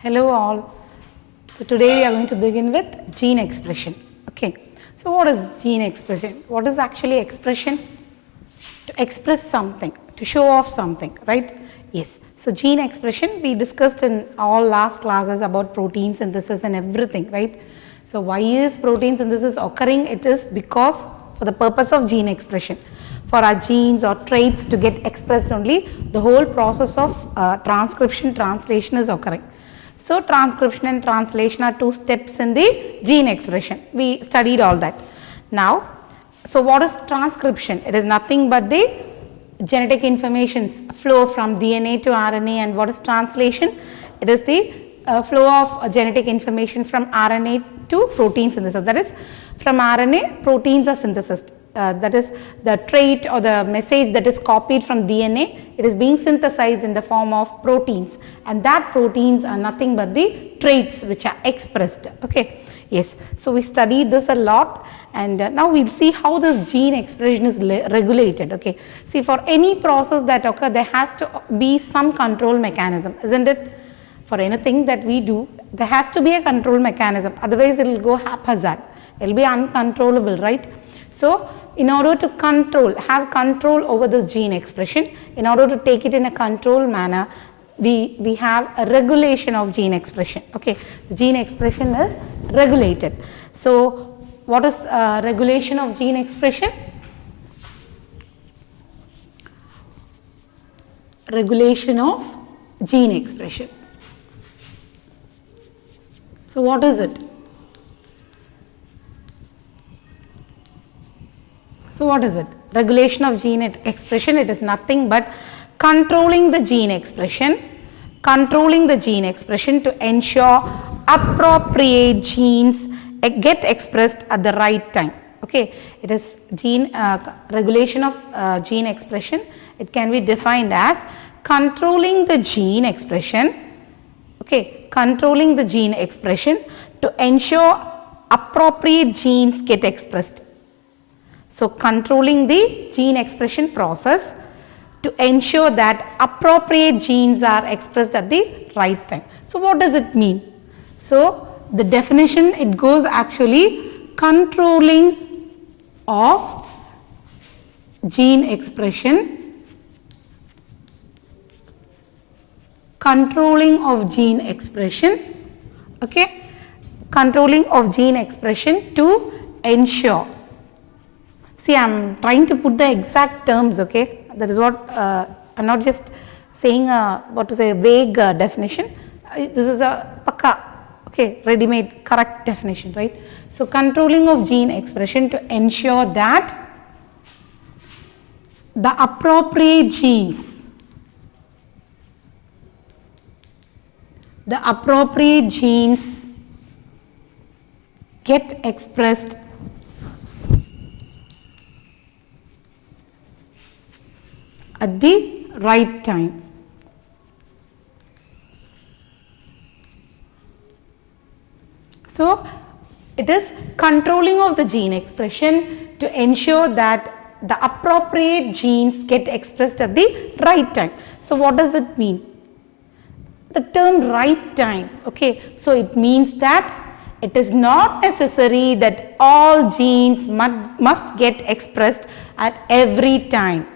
Hello all. So today we are going to begin with gene expression. Okay. So what is gene expression? What is actually expression? To express something, to show off something, right? Yes. So gene expression we discussed in all last classes about protein synthesis and everything, right? So why is protein synthesis occurring? It is because for the purpose of gene expression. For our genes or traits to get expressed only, the whole process of transcription, translation is occurring. So transcription and translation are two steps in the gene expression. We studied all that. Now, so what is transcription? It is nothing but the genetic informations flow from DNA to RNA. And what is translation? It is the flow of genetic information from RNA to protein synthesis. That is, from RNA, proteins are synthesized. That is the trait or the message that is copied from DNA, it is being synthesized in the form of proteins, and that proteins are nothing but the traits which are expressed. Okay. Yes. So we studied this a lot, and now we will see how this gene expression is regulated. Okay. See, for any process that occurs, there has to be some control mechanism, isn't it? For anything that we do, there has to be a control mechanism, otherwise it will go haphazard, it will be uncontrollable, right? So in order to have control over this gene expression, in order to take it in a controlled manner, we have a regulation of gene expression. Okay, the gene expression is regulated. So what is regulation of gene expression? Regulation of gene expression. So what is it? So what is it? Regulation of gene expression, it is nothing but controlling the gene expression to ensure appropriate genes get expressed at the right time. Okay, it is regulation of gene expression. It can be defined as controlling the gene expression. Okay, controlling the gene expression to ensure appropriate genes get expressed. So controlling the gene expression process to ensure that appropriate genes are expressed at the right time. So what does it mean? So the definition, it goes actually controlling of gene expression, okay, controlling of gene expression to ensure. See, I am trying to put the exact terms, okay, that is what I am not just saying vague definition. This is a pakka, okay, ready-made correct definition, right? So controlling of gene expression to ensure that the appropriate genes get expressed at the right time. So it is controlling of the gene expression to ensure that the appropriate genes get expressed at the right time. So what does it mean? The term right time, okay, so it means that it is not necessary that all genes must get expressed at every time.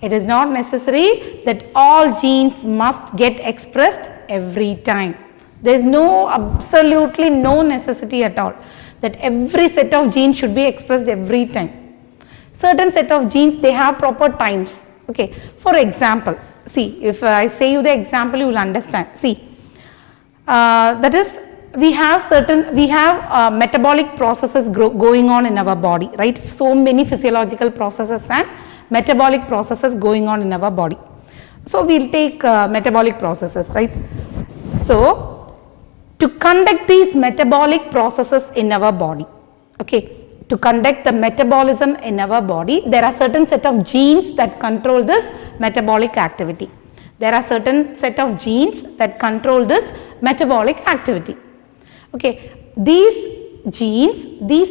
It is not necessary that all genes must get expressed every time. There is absolutely no necessity at all that every set of genes should be expressed every time. Certain set of genes, they have proper times. Okay. For example, see, if I say you the example, you will understand. See, that is, we have metabolic processes going on in our body, right? So many physiological processes and metabolic processes going on in our body. So we will take metabolic processes, right? So to conduct these metabolic processes in our body, okay, to conduct the metabolism in our body, there are certain set of genes that control this metabolic activity. There are certain set of genes that control this metabolic activity. Okay, these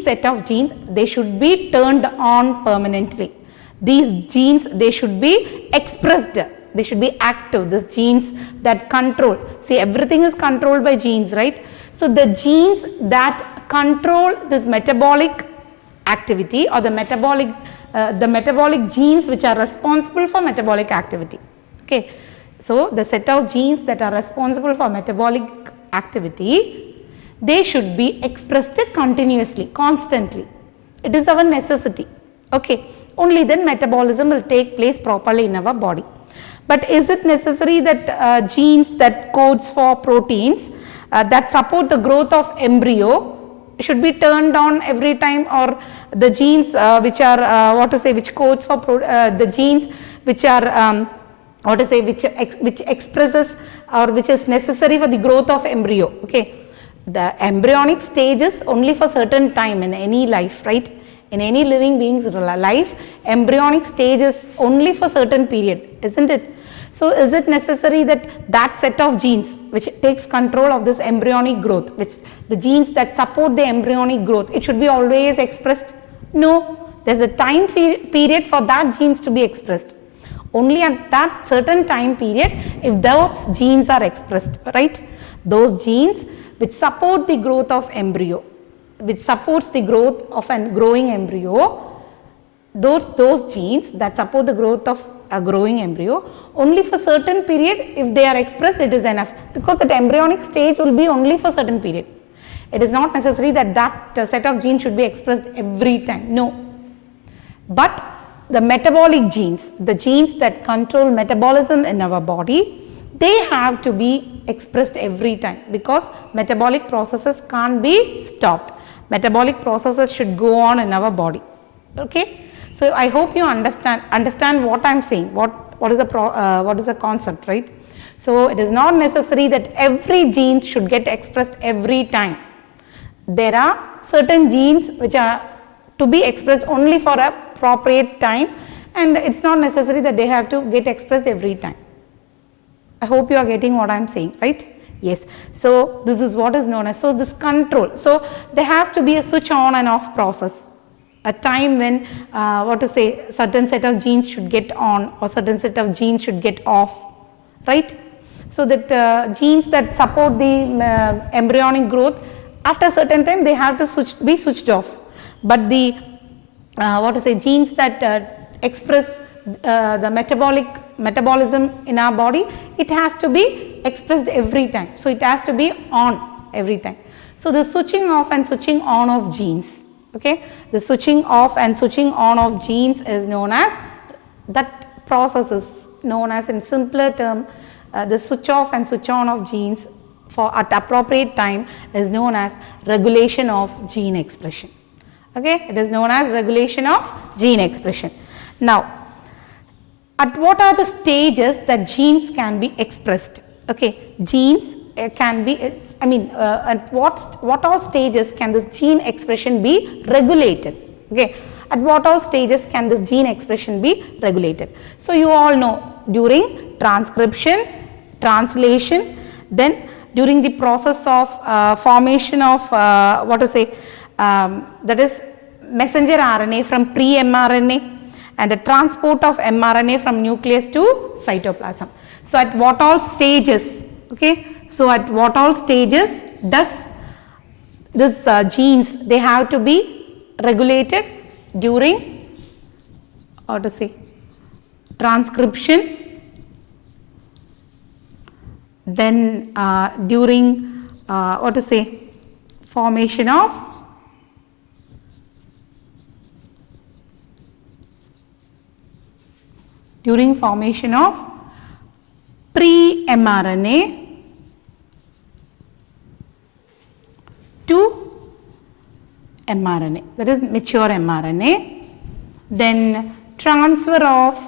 set of genes, they should be turned on permanently. These genes, they should be expressed they should be active, the genes that control. See, everything is controlled by genes, right? So the genes that control this metabolic activity, or the metabolic genes which are responsible for metabolic activity. Okay, so the set of genes that are responsible for metabolic activity, they should be expressed continuously, constantly. It is our necessity. Okay, only then metabolism will take place properly in our body. But is it necessary that genes that codes for proteins that support the growth of embryo should be turned on every time, or the genes which are which codes for the genes which are which expresses or which is necessary for the growth of embryo? Okay, the embryonic stage is only for certain time in any life, right? In any living being's life, embryonic stage is only for certain period, isn't it? So is it necessary that that set of genes which takes control of this embryonic growth, which the genes that support the embryonic growth, it should be always expressed? No, there is a time period for that genes to be expressed. Only at that certain time period, if those genes are expressed, right? Those genes which support the growth of embryo, which supports the growth of a growing embryo, those genes that support the growth of a growing embryo, only for certain period, if they are expressed, it is enough, because that embryonic stage will be only for certain period. It is not necessary that that set of genes should be expressed every time, no. But the metabolic genes, the genes that control metabolism in our body, they have to be expressed every time, because metabolic processes can't be stopped. Metabolic processes should go on in our body. Okay, so I hope you understand what I am saying. What is the concept, right? So it is not necessary that every gene should get expressed every time. There are certain genes which are to be expressed only for a appropriate time, and it's not necessary that they have to get expressed every time. I hope you are getting what I am saying, right? Yes. So this is what is known as, so this control. So there has to be a switch on and off process, a time when certain set of genes should get on or certain set of genes should get off, right? So that genes that support the embryonic growth, after a certain time they have to be switched off. But the genes that express the metabolism in our body, it has to be expressed every time. So it has to be on every time. So the switching off and switching on of genes, okay, the switching off and switching on of genes is known as, that process is known as, in simpler term, the switch off and switch on of genes for at appropriate time is known as regulation of gene expression. Okay, it is known as regulation of gene expression. Now, at what are the stages that genes can be expressed? Okay, genes can be, at what all stages can this gene expression be regulated? Okay, at what all stages can this gene expression be regulated? So you all know, during transcription, translation, then during the process of formation of that is messenger RNA from pre-mRNA, and the transport of mRNA from nucleus to cytoplasm. So at what all stages, okay, so at what all stages does this genes, they have to be regulated? During transcription, then during formation of pre-mRNA to mRNA, that is mature mRNA, then transfer of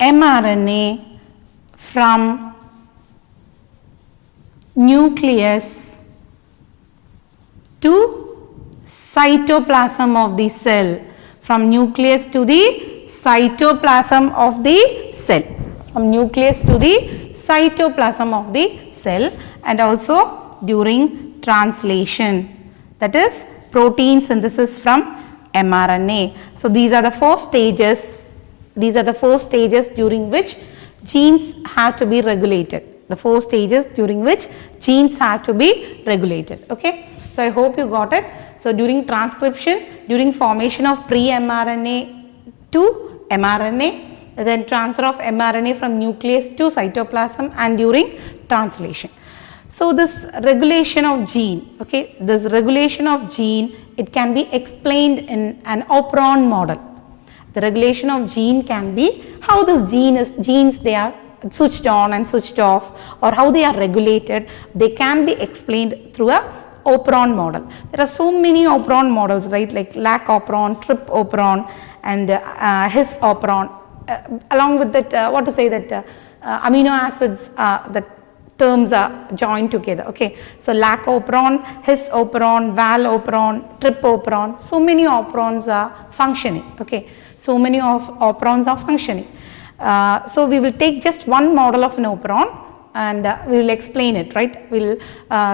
mRNA from nucleus to cytoplasm of the cell, from nucleus to the cytoplasm of the cell, from nucleus to the cytoplasm of the cell, and also during translation, that is protein synthesis from mRNA. So these are the 4 stages. These are the 4 stages during which genes have to be regulated. The 4 stages during which genes have to be regulated. Okay. So I hope you got it. So during transcription, during formation of pre-mRNA to mRNA, then transfer of mRNA from nucleus to cytoplasm, and during translation. So this regulation of gene, okay, this regulation of gene, it can be explained in an operon model. The regulation of gene can be how this genes they are switched on and switched off, or how they are regulated. They can be explained through a operon model. There are so many operon models, right, like lac operon, trip operon, and His operon. Along with that, amino acids, the terms are joined together. Okay, so lac operon, His operon, val operon, trip operon. So many operons are functioning. Okay, so many of operons are functioning. So we will take just one model of an operon, and we will explain it, right. We will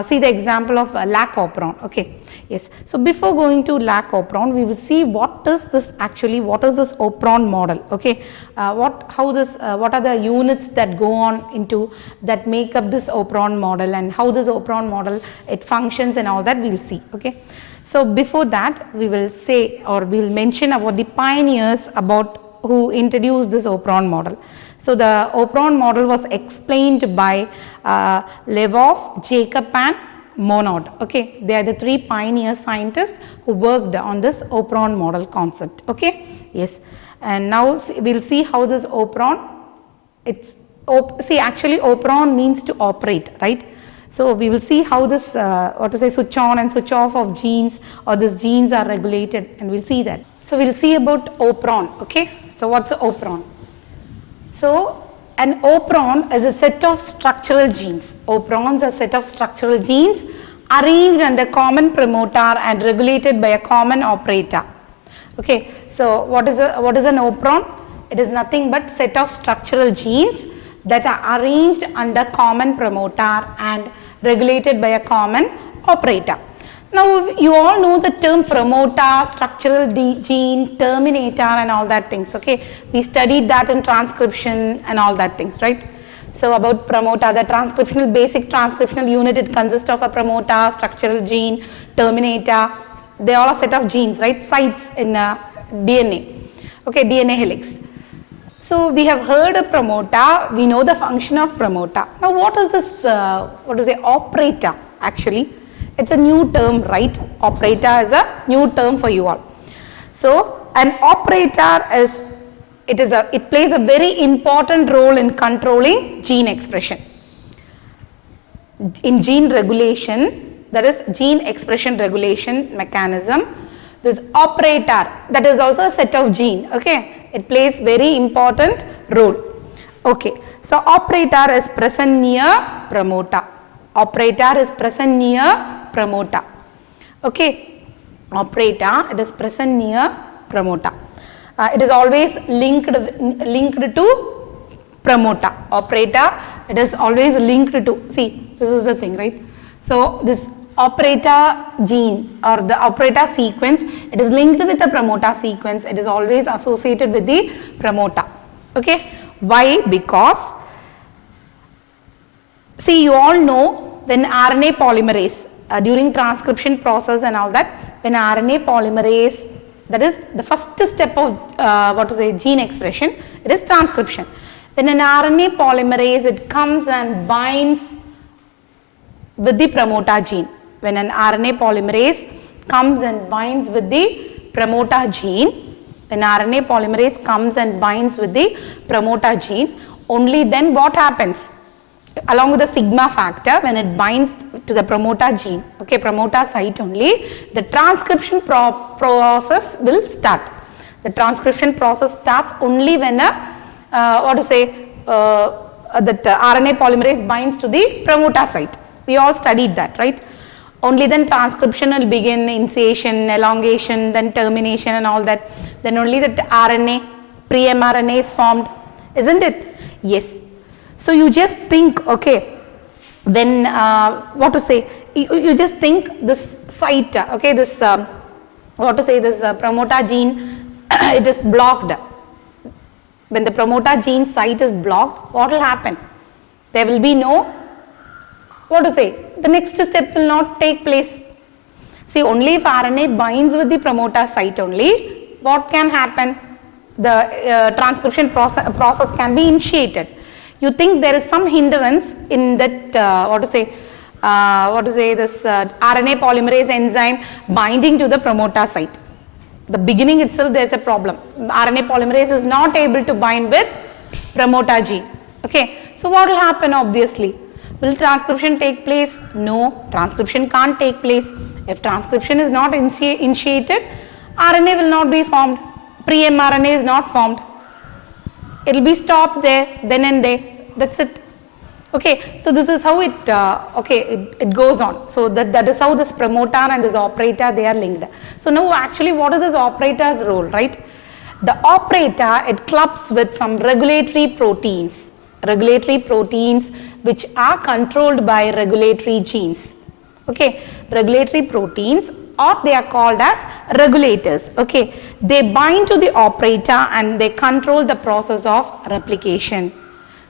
see the example of lac operon. Okay, yes. So before going to lac operon, we will see what is this actually, what is this operon model. Okay, what are the units that go on into that make up this operon model, and how this operon model it functions and all that we will see. Okay, so before that we will say, or we will mention about the pioneers about who introduced this operon model. So the operon model was explained by Lvov, Jacob, and Monod. Okay, they are the 3 pioneer scientists who worked on this operon model concept. Okay, yes. And now we will see how this operon, actually operon means to operate, right. So we will see how this switch on and switch off of genes, or these genes are regulated, and we will see that. So we will see about operon. Okay, so what's an operon? So an operon is a set of structural genes. Operons are a set of structural genes arranged under common promoter and regulated by a common operator. Okay, so what is an operon? It is nothing but set of structural genes that are arranged under common promoter and regulated by a common operator. Now you all know the term promoter, structural gene, terminator, and all that things. Okay, we studied that in transcription and all that things, right. So about promoter, the basic transcriptional unit, it consists of a promoter, structural gene, terminator. They are a set of genes, right, sites in DNA. Okay, DNA helix. So we have heard of promoter, we know the function of promoter. Now what is this, operator actually? It's a new term, right? Operator is a new term for you all. So an operator it plays a very important role in controlling gene expression. In gene regulation, that is gene expression regulation mechanism, this operator, that is also a set of gene. Okay, it plays very important role. Okay, so operator is present near promoter. Operator is present near promoter. Okay, operator, it is present near promoter. It is always linked to promoter. Operator, it is always linked to, see, this is the thing, right. So this operator gene or the operator sequence, it is linked with the promoter sequence. It is always associated with the promoter. Okay, why? Because see, you all know when RNA polymerase during transcription process and all that, when RNA polymerase, that is the first step of gene expression, it is transcription. When an RNA polymerase, it comes and binds with the promoter gene. When an RNA polymerase comes and binds with the promoter gene, when RNA polymerase comes and binds with the promoter gene, only then what happens? Along with the sigma factor, when it binds to the promoter gene, okay, promoter site only, the transcription process will start. The transcription process starts only when that RNA polymerase binds to the promoter site. We all studied that, right? Only then transcription will begin, initiation, elongation, then termination and all that. Then only that RNA, pre-mRNA is formed, isn't it? Yes. So you just think, okay, when you just think this site, okay, this what to say, this promoter gene, it is blocked. When the promoter gene site is blocked, what will happen? There will be no, what to say, the next step will not take place. See, only if RNA binds with the promoter site only, what can happen? The transcription process can be initiated. You think there is some hindrance in that, what to say, this RNA polymerase enzyme binding to the promoter site. The beginning itself there is a problem. RNA polymerase is not able to bind with promoter gene. Okay, so what will happen? Obviously, will transcription take place? No, transcription can't take place. If transcription is not initiated, RNA will not be formed. Pre-mRNA is not formed. It will be stopped there, then and there. That's it. Okay, so this is how it, it goes on. So that is how this promoter and this operator, they are linked. So now actually what is this operator's role, right? The operator, it clubs with some regulatory proteins which are controlled by regulatory genes. Okay, regulatory proteins, or they are called as regulators. Okay, they bind to the operator and they control the process of replication.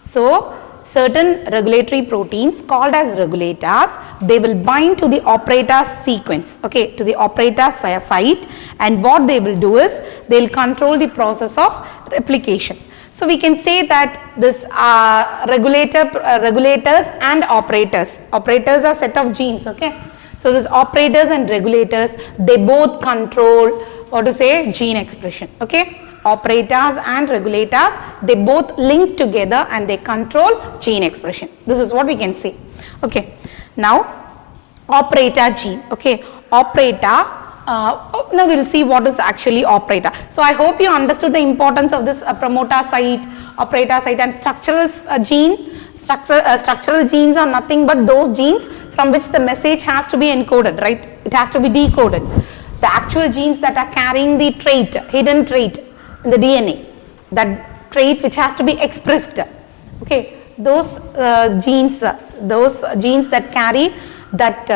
So certain regulatory proteins called as regulators, they will bind to the operator's sequence, okay, to the operator's site, and what they will do is they will control the process of replication. So we can say that this regulators and operators are set of genes, okay. So these operators and regulators, they both control, what to say, gene expression, okay. Operators and regulators, they both link together and they control gene expression. This is what we can say. Okay. Now, operator gene. Okay. Operator. Now we will see what is actually operator. So I hope you understood the importance of this promoter site, operator site, and structural gene. Structural genes are nothing but those genes from which the message has to be encoded, right? It has to be decoded. The actual genes that are carrying the trait, hidden trait in the DNA, that trait which has to be expressed. Okay, those genes that carry that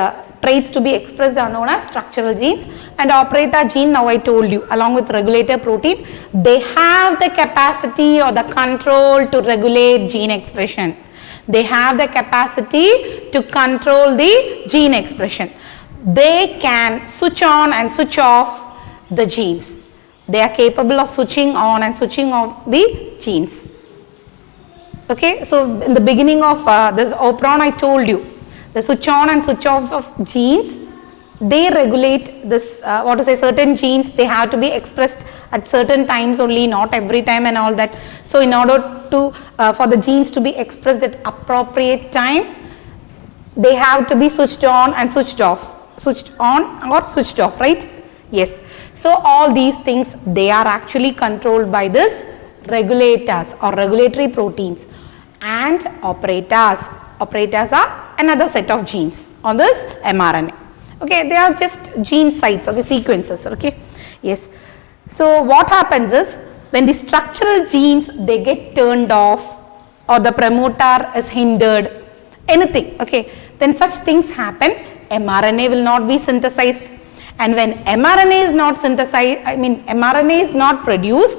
traits to be expressed are known as structural genes. And operator gene, now I told you, along with regulator protein, they have the capacity or the control to regulate gene expression. They have the capacity to control the gene expression. They can switch on and switch off the genes. They are capable of switching on and switching off the genes. Okay, so in the beginning of this operon, I told you, the switch on and switch off of genes, they regulate this, certain genes, they have to be expressed at certain times only, not every time and all that. So in order to, for the genes to be expressed at appropriate time, they have to be switched on and switched off, switched on or switched off, right? Yes. So all these things, they are actually controlled by this regulators or regulatory proteins. And operators are another set of genes on this mRNA. Okay, they are just gene sites, okay, sequences, okay. Yes. So what happens is, when the structural genes, they get turned off or the promoter is hindered, anything, okay, then such things happen, mRNA will not be synthesized. And when mRNA is not synthesized, mRNA is not produced,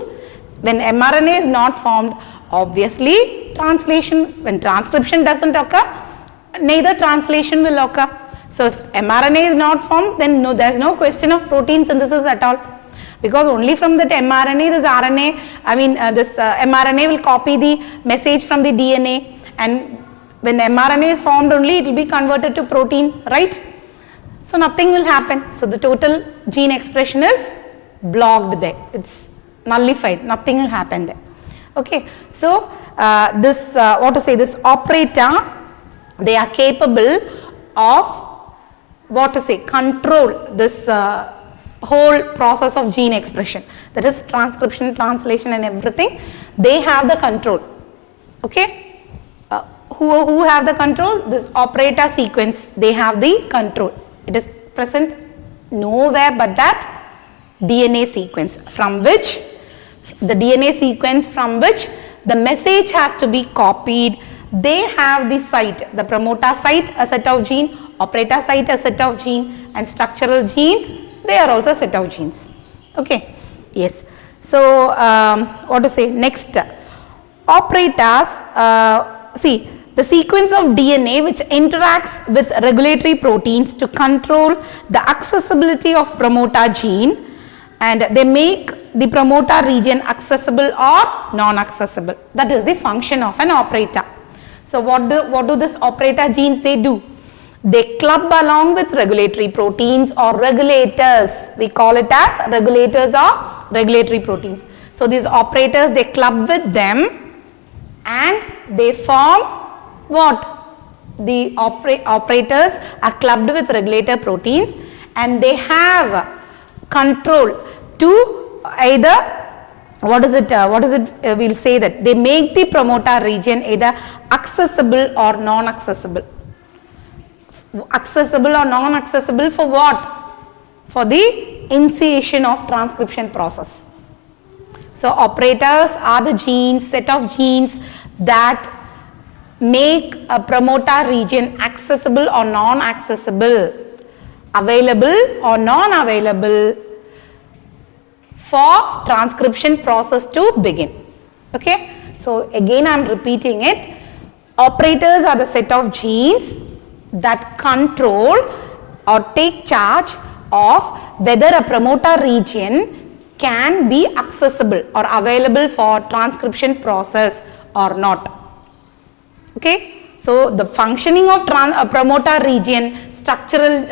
when mRNA is not formed, obviously when transcription doesn't occur, neither translation will occur. So if mRNA is not formed, then no, there is no question of protein synthesis at all, because only from that mRNA, this RNA, mRNA will copy the message from the DNA, and when mRNA is formed only, it will be converted to protein, right? So nothing will happen. So the total gene expression is blocked there. It's nullified. Nothing will happen there. Okay. So this operator, they are capable of control this whole process of gene expression. That is transcription, translation, and everything. They have the control. Okay. Who have the control? This operator sequence. They have the control. It is present nowhere but that DNA sequence from which the message has to be copied. They have the site, the promoter site, a set of gene, operator site, a set of gene, and structural genes, they are also a set of genes. Okay, yes. So, what to say next? Operators, see the sequence of DNA which interacts with regulatory proteins to control the accessibility of promoter gene, and they make the promoter region accessible or non-accessible. That is the function of an operator. So, what do this operator genes they do? They club along with regulatory proteins or regulators. We call it as regulators or regulatory proteins. So, these operators they club with them and they form what? The operators are clubbed with regulator proteins and they have control to either what is it we'll say that they make the promoter region either accessible or non-accessible. Accessible or non-accessible for what? For the initiation of transcription process. So, operators are the genes, set of genes that make a promoter region accessible or non-accessible, available or non-available for transcription process to begin. Okay. So, again I am repeating it. Operators are the set of genes that control or take charge of whether a promoter region can be accessible or available for transcription process or not. Okay. So, the functioning of promoter region, structural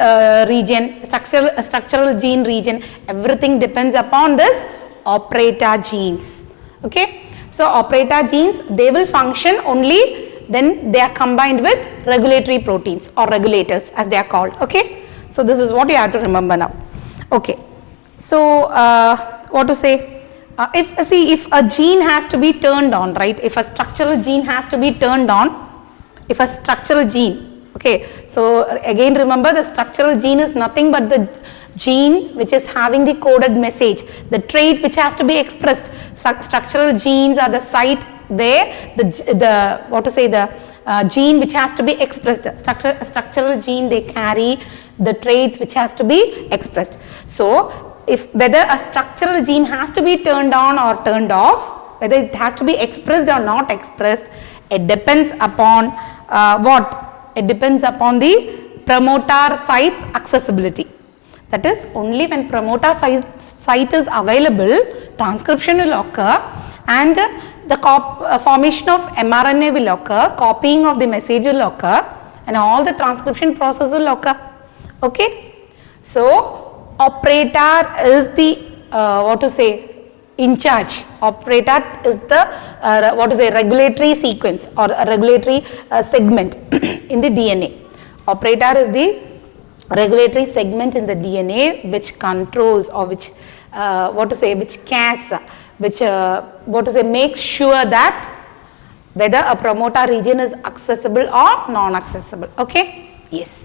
gene region, everything depends upon this operator genes. Okay. So, operator genes they will function only when they are combined with regulatory proteins or regulators as they are called. Okay. So, this is what you have to remember now. Okay. So, what to say? If a gene has to be turned on, right? If a structural gene has to be turned on, if a structural gene, okay. So, again remember the structural gene is nothing but the gene which is having the coded message, the trait which has to be expressed. Structural genes are the site where the gene which has to be expressed. Structural gene they carry the traits which has to be expressed. So, if whether a structural gene has to be turned on or turned off, whether it has to be expressed or not expressed, it depends upon what? It depends upon the promoter site's accessibility. That is, only when promoter site is available, transcription will occur and the formation of mRNA will occur, copying of the message will occur and all the transcription process will occur. Okay. So, operator is the in charge. Operator is the regulatory sequence or a regulatory segment in the DNA. Operator is the regulatory segment in the DNA which controls or which makes sure that whether a promoter region is accessible or non-accessible. Okay. Yes.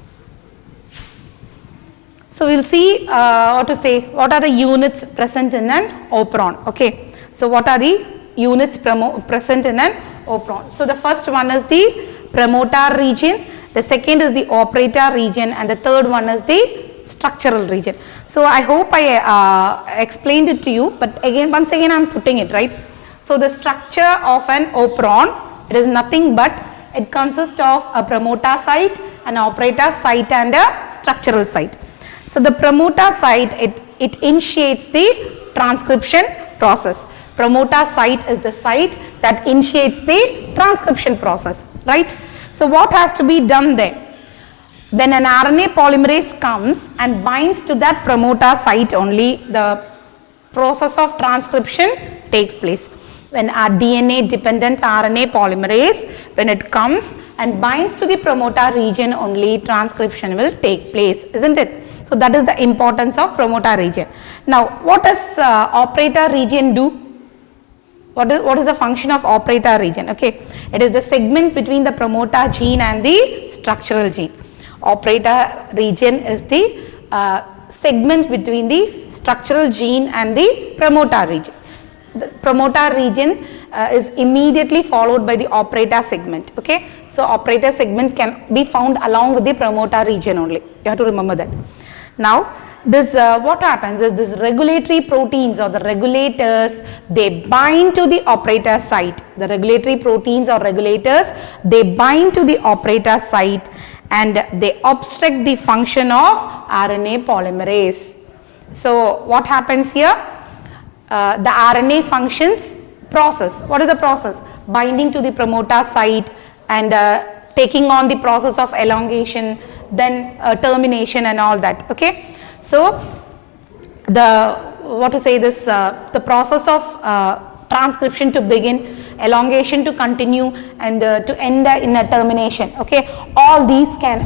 So, we will see what are the units present in an operon. Okay. So, what are the units present in an operon? So, the first one is the promoter region, the second is the operator region and the third one is the structural region. So, I hope I explained it to you, but once again I am putting it right. So, the structure of an operon, it is nothing but it consists of a promoter site, an operator site and a structural site. So, the promoter site it initiates the transcription process. Promoter site is the site that initiates the transcription process, right. So, what has to be done there? When an RNA polymerase comes and binds to that promoter site only, the process of transcription takes place. When our DNA dependent RNA polymerase, when it comes and binds to the promoter region only, transcription will take place, isn't it? So, that is the importance of promoter region. Now, what does operator region do? What is the function of operator region? Okay, it is the segment between the promoter gene and the structural gene. Operator region is the segment between the structural gene and the promoter region. The promoter region is immediately followed by the operator segment. Okay, so operator segment can be found along with the promoter region only. You have to remember that. Now, this what happens is this regulatory proteins or the regulators, they bind to the operator site. The regulatory proteins or regulators, they bind to the operator site and they obstruct the function of RNA polymerase. So what happens here? The RNA functions process. What is the process? Binding to the promoter site and taking on the process of elongation, then termination and all that. Okay. So the the process of transcription to begin, elongation to continue, and to end in a termination. Okay, all these can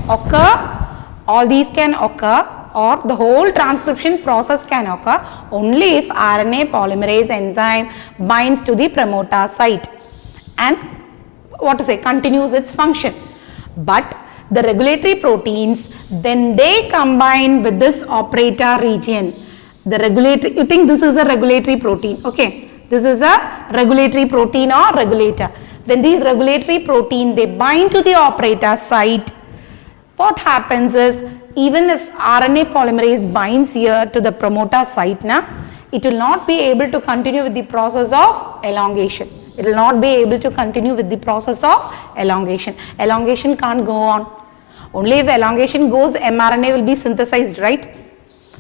occur. Or the whole transcription process can occur only if RNA polymerase enzyme binds to the promoter site and continues its function. But the regulatory proteins, then they combine with this operator region. The regulatory, you think this is a regulatory protein, okay? This is a regulatory protein or regulator. When these regulatory protein, they bind to the operator site, what happens is, even if RNA polymerase binds here to the promoter site, it will not be able to continue with the process of elongation. It will not be able to continue with the process of elongation. Elongation can't go on. Only if elongation goes, mRNA will be synthesized, right?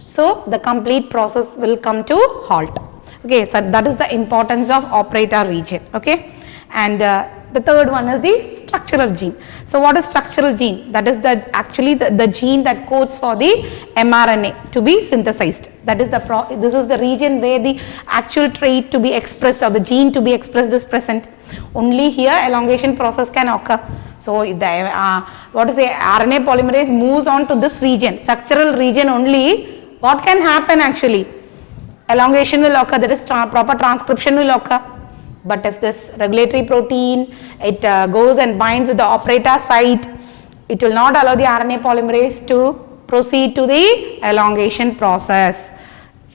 So the complete process will come to halt. Okay, so that is the importance of operator region. Okay, and the third one is the structural gene. So what is structural gene? That is actually the gene that codes for the mRNA to be synthesized. That is this is the region where the actual trait to be expressed or the gene to be expressed is present. Only here elongation process can occur. So the RNA polymerase moves on to this region, structural region only. What can happen actually? Elongation will occur, that is proper transcription will occur. But if this regulatory protein, it goes and binds with the operator site, it will not allow the RNA polymerase to proceed to the elongation process.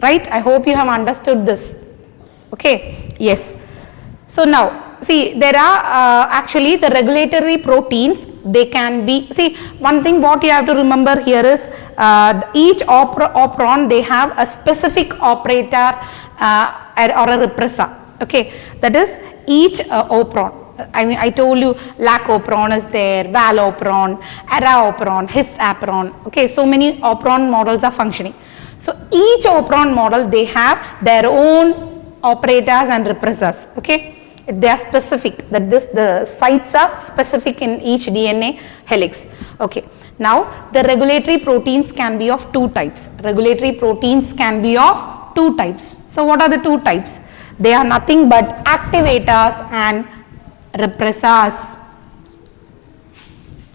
Right? I hope you have understood this. Okay? Yes. So now, see, there are actually the regulatory proteins, they can be, see, one thing what you have to remember here is each operon, they have a specific operator or a repressor. Okay, that is each operon. I mean, I told you lac operon is there, val operon, ara operon, his operon. Okay, so many operon models are functioning. So each operon model, they have their own operators and repressors. Okay, they are specific. That the sites are specific in each DNA helix. Okay. Now the regulatory proteins can be of two types. Regulatory proteins can be of two types. So what are the two types? They are nothing but activators and repressors.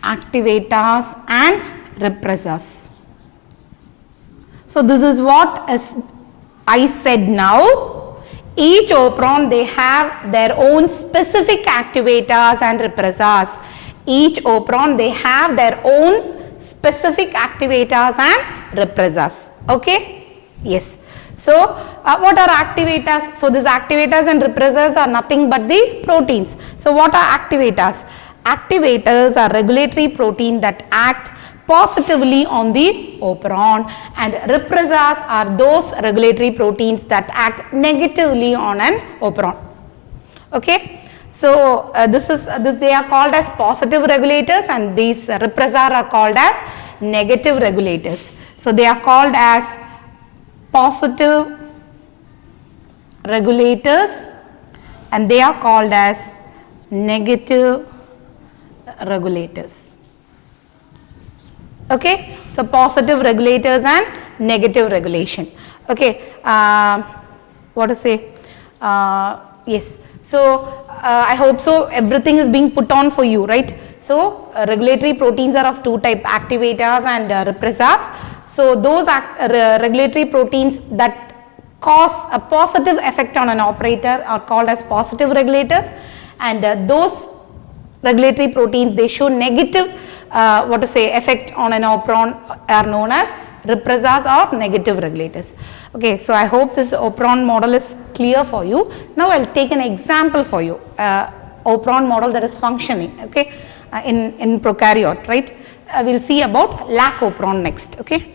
Activators and repressors. So this is what I said now. Each operon, they have their own specific activators and repressors. Each operon, they have their own specific activators and repressors. Okay? Yes. So what are activators? So these activators and repressors are nothing but the proteins. So what are activators? Activators are regulatory protein that act positively on the operon, and repressors are those regulatory proteins that act negatively on an operon. Okay. So they are called as positive regulators, and these repressors are called as negative regulators. So they are called as positive regulators and they are called as negative regulators. Okay, so positive regulators and negative regulation. Okay, what to say? Yes, so I hope so everything is being put on for you, right? So regulatory proteins are of two types, activators and repressors. So those regulatory proteins that cause a positive effect on an operator are called as positive regulators, and those regulatory proteins, they show negative effect on an operon are known as repressors or negative regulators. Okay, so I hope this operon model is clear for you. Now I will take an example for you, operon model that is functioning, okay, in prokaryote, right? We will see about lac operon next, okay.